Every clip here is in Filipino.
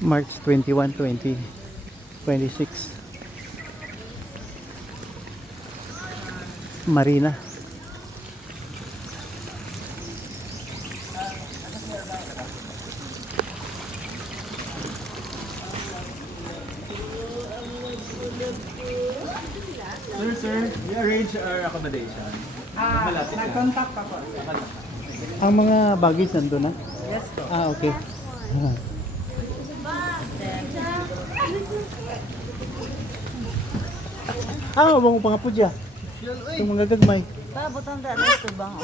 March 21, 2026. Marina. Sir, we arrange our accommodation. Nag-contact ako. Ang mga baggage nandun na? Yes po. Okay. Bang mga pudya. Yung mga gagmay. Pabutan da na ito bang?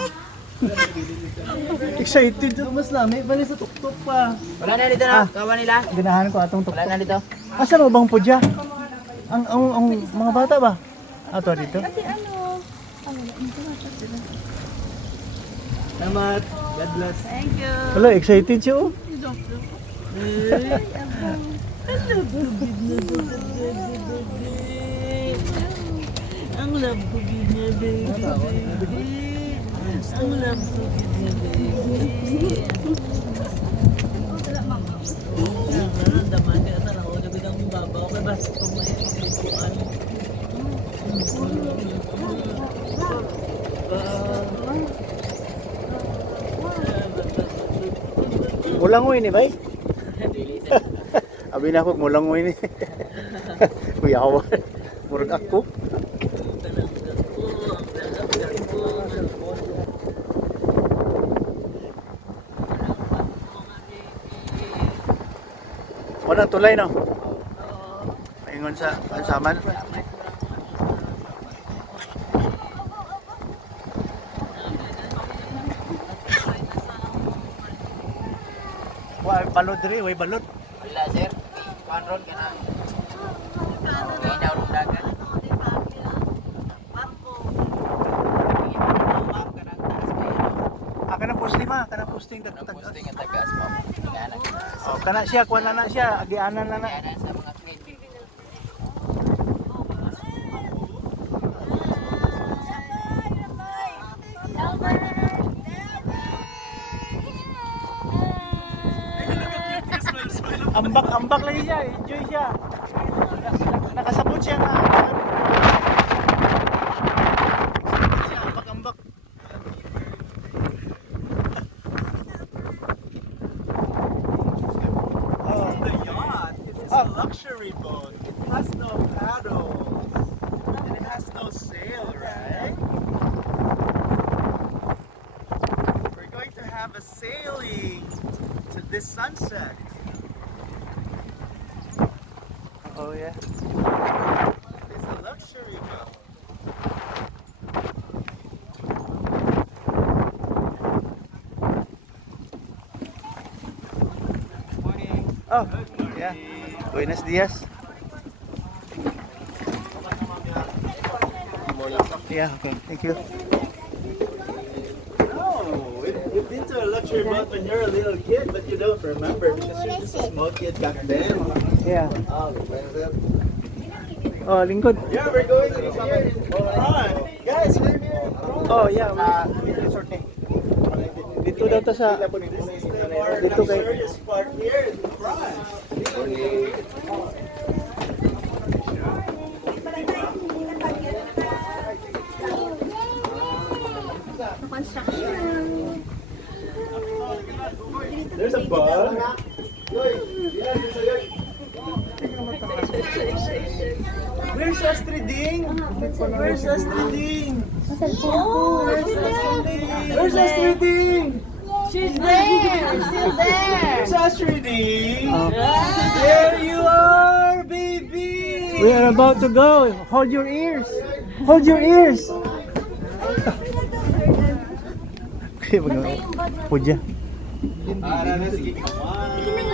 Excited. Mas lami. Bali sa tuktok pa. Wala na dito na. Kawan nila. Ganahan ko atong tuktok. Wala na dito. Asa mo bang pudya? Ang mga bata ba? Ato dito? Salamat. God bless. Thank you. Wala, excited siya oh. Ang love ko gina baby. Ang love ko gina baby. Daman ka na lang. Huwag na ang babaw. Kaya basta kung may pagkukuan. Mulangoy ni bay. Abi na ako mulangoy ni. Kuya ako. Murag ako. Walang tulay no? Ingon sa ansaman. Way balod diri, way balod. Wala sir. Panron ka na. Ginaw rin dagat. Kana posting ma, kana posting dagdag. Posting ang tagas mo. Inanak. Oh, kana siya kuan na siya, agianan na na. Inanak sa mga kid. Ambak lang siya, enjoy siya. Nakasabot siya na. Ambak. This is the yacht. It is a luxury boat. It has no paddle. And it has no sail, right? We're going to have a sailing to this sunset. Oh yeah. It's a luxury boat. Oh, yeah. Buenos dias. Yeah, okay. Thank you. Oh, you've been to a luxury boat when you're a little kid, but you don't remember because you're just a small kid back then. Yeah. Oh, Oh, lingkod. yeah, we're going in here in front. Guys, we're here in front. Oh, yeah. Resort ni. Dito daw ta sa This is the more Dito kay- luxurious part here in front. There's a bug. Where's Astriding? Where's Astriding? Where's Astriding? She's there. Still there. Where's Astriding? There you are, baby! We are about to go. Hold your ears. Hold your ears. Okay, pudya. Sige, come on.